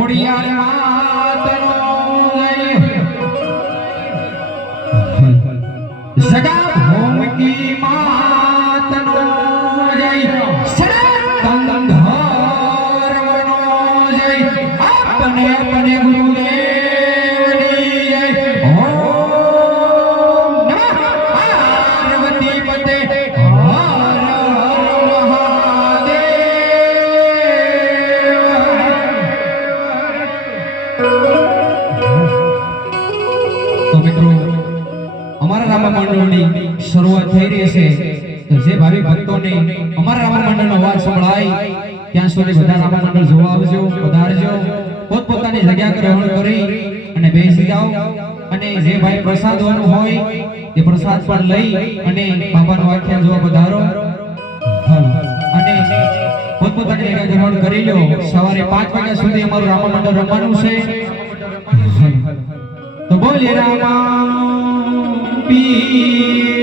ઘોડિયાર માતનો ત્યાં સુધી બધા રામા મંડળ જોવા આવજો, પધારજો, પોતપોતાની જગ્યા ગ્રહણ કરી અને બેસી જાઓ. અને જે ભાઈ પ્રસાદ વાનું હોય, એ પ્રસાદ પણ લઈ અને બાબાનું આખ્યાન જોવા પધારો. અને પોતપોતાની જગ્યા ગ્રહણ કરી લો. સવારે પાંચ વાગ્યા સુધી અમારું રામા મંડળ રમવાનું છે. તો બોલીએ રામા પી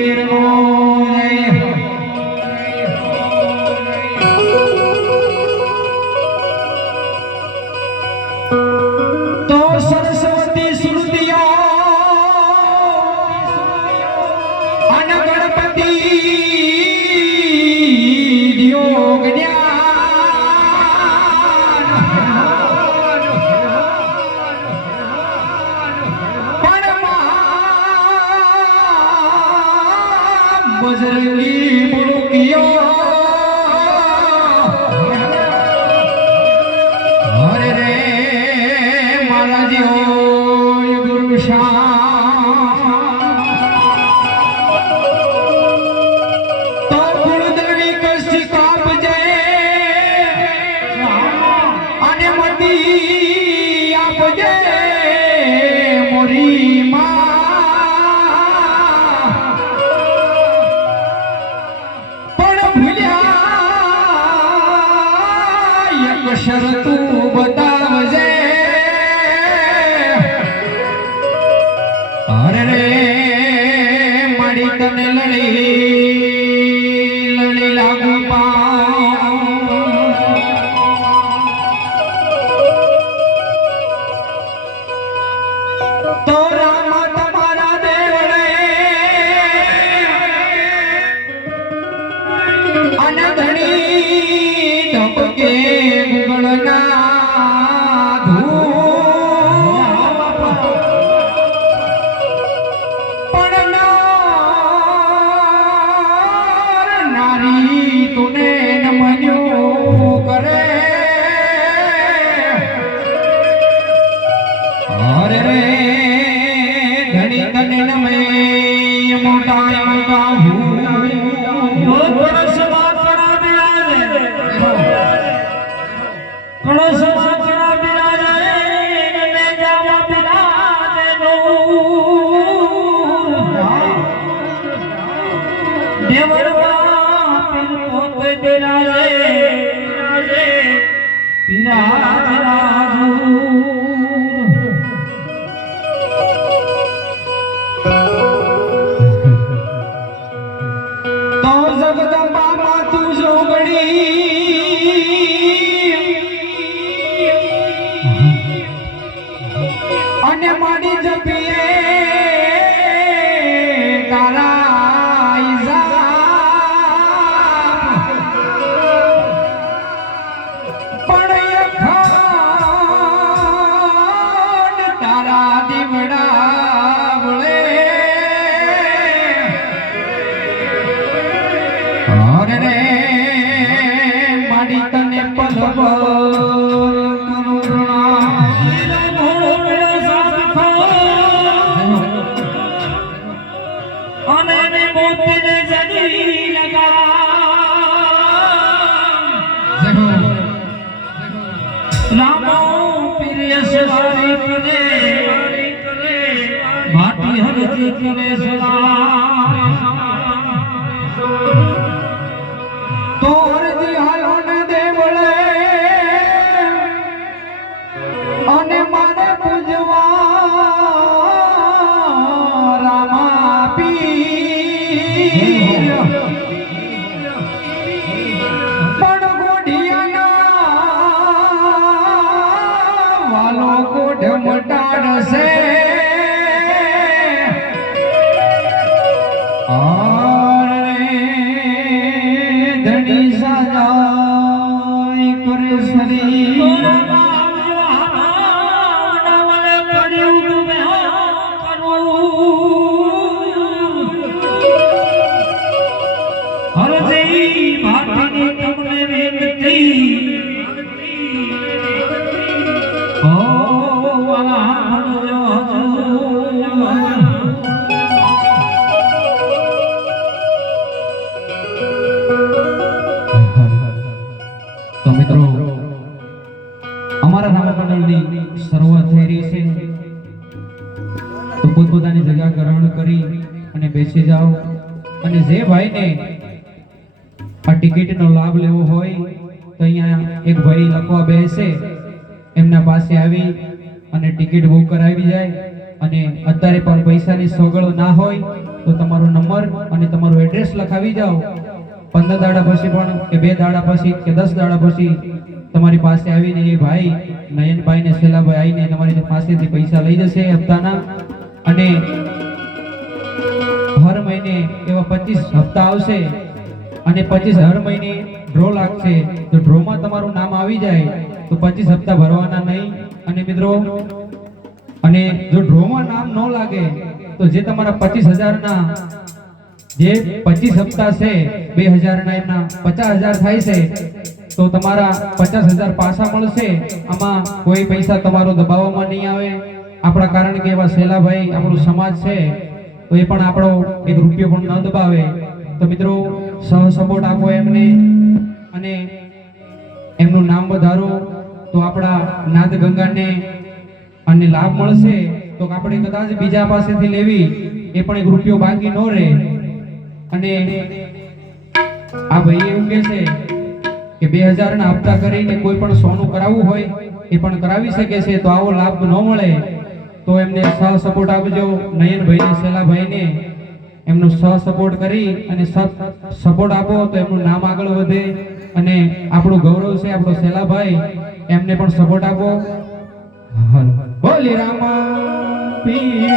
નજર કી બુલકિયા તને માટી હરતી તને સદા આવી અને ટિકિટ બુક કરાવી જાય અને અત્યારે પણ પૈસાની સગવડ ના હોય તો તમારો નંબર અને તમારું એડ્રેસ લખાવી જાઓ. પંદર દાડા પછી પણ કે બે દાડા પછી કે દસ દાડા પછી તમારી પાસે આવીને એ ભાઈ નયનભાઈ ને શેલાભાઈ આવીને તમારી પાસેથી પૈસા લઈ જશે હપ્તાના. અને હર મહિને એવા પચીસ હપ્તા આવશે અને પચીસ હર મહિને ડ્રો લાગશે. તો ડ્રોમાં તમારું નામ આવી જાય તો પચીસ હપ્તા ભરવાના નહીં. અને મિત્રો, અને જો ડ્રોમાં નામ ન લાગે, તો જે તમારા પચીસ હજારના, જે પચીસ હપ્તા છે, બે હજારના, એમના પચાસ હજાર થાય છે, તો તમારા પચાસ હજાર પાછા મળશે. આમાં કોઈ પૈસા તમારો દબાવવામાં નહીં આવે. આપણા કારણ કે એવા શેલાભાઈ આપણો સમાજ છે, તો એ પણ આપણો એક રૂપિયો પણ ન દબાવે. તો મિત્રો, સહ સપોર્ટ આપો એમને, અને એમનું નામ વધારો. તો આપણા નાદ ગંગાને અને લાભ મળશે, તો આપણે કદાચ બીજા પાસેથી લેવી, એ પણ એક રૂપિયો બાકી ન રહે. અને આ ભાઈ એવું કહે છે કે બે હજાર ના હપ્તા કરીને કોઈ પણ સોનું કરાવવું હોય, એ પણ કરાવી શકે છે, તો આવો લાભ ન મળે, તો એમને સહ સપોર્ટ આપજો. નયનભાઈ શેલાભાઈને એમનો સહ સપોર્ટ કરી અને સપોર્ટ આપો, તો એમનું નામ આગળ વધે. અને આપણું ગૌરવ છે આપણો શેલાભાઈ એમને પણ સપોર્ટ આપો. બોલી રામા પીર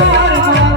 Yeah.